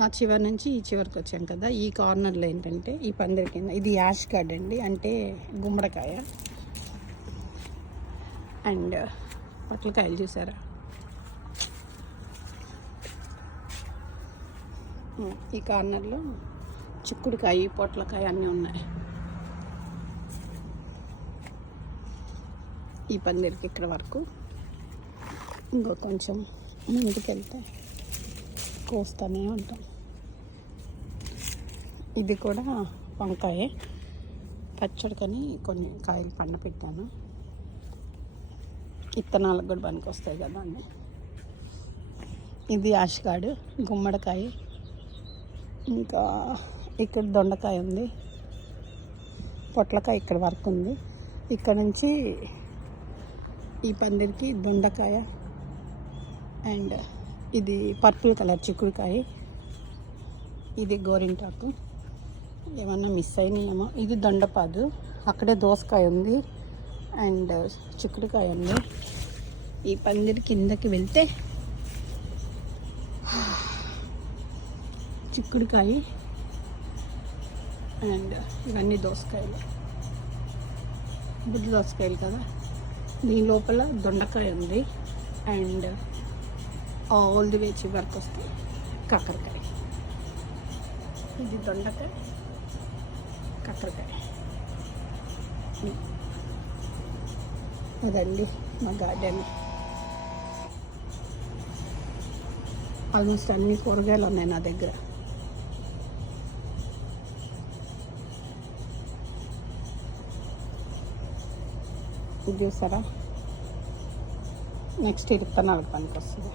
ఆ చివరి నుంచి ఈ చివరికి వచ్చాం కదా ఈ కార్నర్లో ఏంటంటే ఈ పందిరి కింద ఇది యాష్ గార్డ్ అండి అంటే గుమ్మడికాయ. అండ్ పొట్లకాయలు చూసారా? ఈ కార్నర్లో చిక్కుడుకాయ పొట్లకాయ అన్నీ ఉన్నాయి. ఈ పందిరికి ఇక్కడ వరకు ఇంకో కొంచెం ముందుకు వెళ్తే కోస్తూనే ఉంటాం ఇది కూడా వంకాయ. పచ్చడికని కొన్ని కాయలు పండ పెట్టాను. ఇత్తనాలకు కూడా పనికి వస్తాయి కదా అండి ఇది ఆశగాడు గుమ్మడికాయ. ఇంకా ఇక్కడ దొండకాయ ఉంది. పొట్లకాయ ఇక్కడ వరకు ఉంది. ఇక్కడ నుంచి ఈ పందిరికి దొండకాయ అండ్ ఇది పర్పుల్ కలర్ చిక్కుడుకాయ. ఇది గోరింటాకు. ఏమన్నా మిస్ అయినాయేమో. ఇది దొండపాదు. అక్కడే దోసకాయ ఉంది. అండ్ చిక్కుడుకాయ ఉంది. ఈ పందిరి కిందకి వెళ్తే చిక్కుడుకాయ అండ్ ఇవన్నీ దోసకాయలు. బుద్ధి దోసకాయలు కదా. దీని లోపల దొండకాయ ఉంది. అండ్ ఆల్ ది వే చివరికి వస్తే కాకరకాయ ఇది దొండకాయ కాకరకాయ. అదండి మా గార్డెన్. ఆల్మోస్ట్ అన్ని కూరగాయలు ఉన్నాయి నా దగ్గర. ఇది చూసారా? నెక్స్ట్ ఇత్తనాలకు పనికి వస్తుంది.